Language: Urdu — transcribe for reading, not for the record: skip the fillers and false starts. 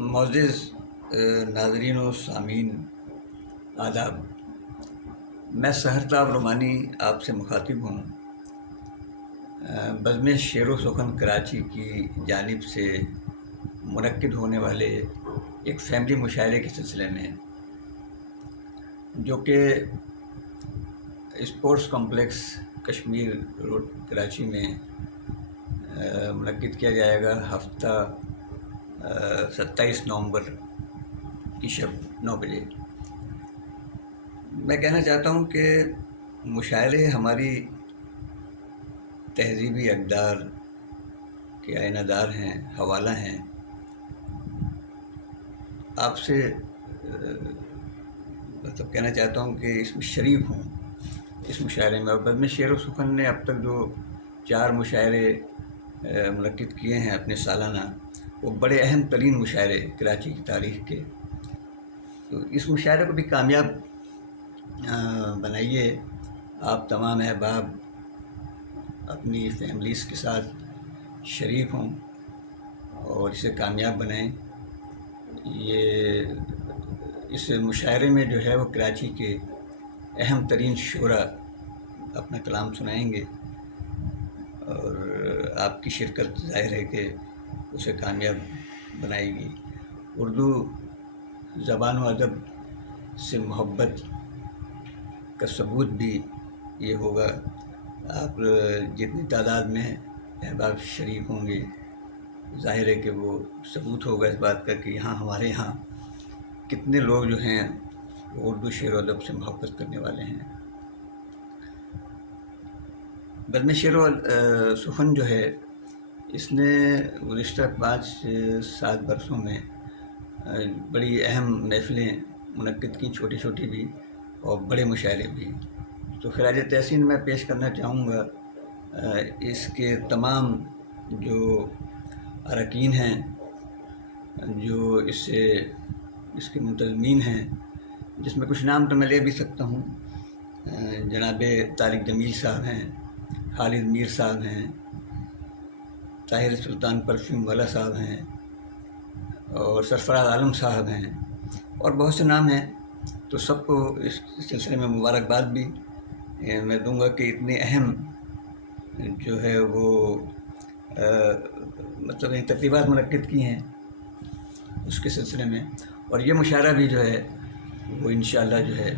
معزز ناظرین و سامعین آداب، میں سحرتاب رومانی آپ سے مخاطب ہوں۔ بزم شعر و سخن کراچی کی جانب سے منعقد ہونے والے ایک فیملی مشاعرے کے سلسلے میں، جو کہ sports complex Kashmir road Karachi میں منعقد کیا جائے گا ہفتہ 27 نومبر کی شب 9 بجے۔ میں کہنا چاہتا ہوں کہ مشاعرے ہماری تہذیبی اقدار کے آئینہ دار ہیں، حوالہ ہیں۔ آپ سے کہنا چاہتا ہوں کہ اس میں شریک ہوں اس مشاعرے میں۔ اور بزم شعر و سخن نے اب تک جو 4 مشاعرے منعقد کیے ہیں اپنے سالانہ، وہ بڑے اہم ترین مشاعرے کراچی کی تاریخ کے۔ تو اس مشاعرے کو بھی کامیاب بنائیے، آپ تمام احباب اپنی فیملیز کے ساتھ شریک ہوں اور اسے کامیاب بنائیں۔ اس مشاعرے میں جو ہے وہ کراچی کے اہم ترین شعراء اپنا کلام سنائیں گے، اور آپ کی شرکت ظاہر ہے کہ اسے کامیاب بنائے گی۔ اردو زبان و ادب سے محبت کا ثبوت بھی یہ ہوگا۔ آپ جتنی تعداد میں احباب شریک ہوں گے، ظاہر ہے کہ وہ ثبوت ہوگا اس بات کا کہ ہمارے یہاں کتنے لوگ جو ہیں وہ اردو شعر و ادب سے محبت کرنے والے ہیں۔ بزم شعر و سخن جو ہے، اس نے گزشتہ 5 سے 7 برسوں میں بڑی اہم محفلیں منعقد کی، چھوٹی چھوٹی بھی اور بڑے مشاعرے بھی۔ تو خراج تحسین میں پیش کرنا چاہوں گا اس کے تمام جو اراکین ہیں، جو اس کے منتظمین ہیں، جس میں کچھ نام تو میں لے بھی سکتا ہوں۔ جناب طارق جمیل صاحب ہیں، خالد میر صاحب ہیں، طاہر سلطان پرفیوم والا صاحب ہیں، اور سرفراز عالم صاحب ہیں، اور بہت سے نام ہیں۔ تو سب کو اس سلسلے میں مبارکباد بھی میں دوں گا کہ اتنے اہم جو ہے وہ تقریبات منعقد کی ہیں اس کے سلسلے میں، اور یہ مشاعرہ بھی جو ہے وہ انشاءاللہ جو ہے